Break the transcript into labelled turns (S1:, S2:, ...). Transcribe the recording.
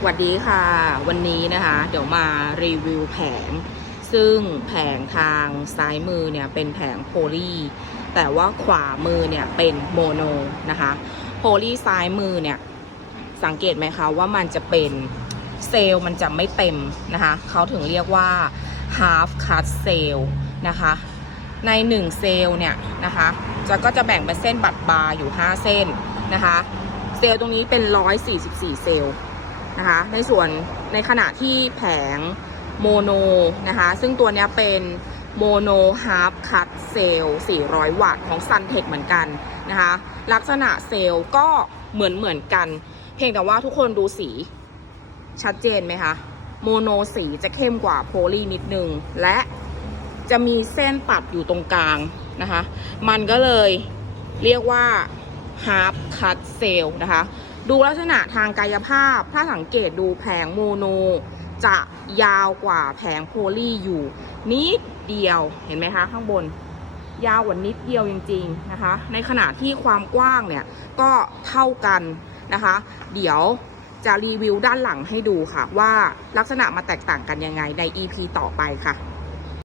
S1: สวัสดีค่ะ วันนี้นะคะ เดี๋ยวมารีวิวแผง ซึ่งแผงทางซ้ายมือเนี่ยเป็นแผงโพลีแต่ว่าขวามือเนี่ยเป็นโมโนนะคะโพลีซ้ายมือเนี่ยสังเกตไหมคะว่ามันจะเป็นเซลล์มันจะไม่เต็มนะคะเขาถึงเรียกว่า half cut sale นะคะใน1เซลล์เนี่ยนะคะจะก็จะแบ่งเป็นเส้นบัตรบาร์อยู่ 5 เส้นนะคะ เซลล์ตรงนี้เป็น 144 เซลล์ นะคะ ในส่วนในขณะที่แผงโมโนนะคะ ซึ่งตัวนี้เป็นโมโนฮาร์ฟคัตเซลล์400 วัตต์ของ s u n t e c h เหมือนกันนะคะ ลักษณะเซลล์ก็เหมือนเหมือนกัน เพียงแต่ว่าทุกคนดูสีชัดเจนไหมคะ โมโนสีจะเข้มกว่าโพลีนิดนึง และจะมีเส้นตัดอยู่ตรงกลางนะคะ มันก็เลยเรียกว่า half cut sale นะคะ ดูลักษณะทางกายภาพ ถ้าสังเกตดูแผงโมโน จะยาวกว่าแผงโพลีอยู่ นิดเดียวเห็นไหมคะ ข้างบน ยาวกว่านิดเดียวจริง ๆนะคะ ในขณะที่ความกว้างเนี่ย ก็เท่ากันนะคะ เดี๋ยวจะรีวิวด้านหลังให้ดูค่ะ ว่าลักษณะมาแตกต่างกันยังไงใน EP ต่อไปค่ะ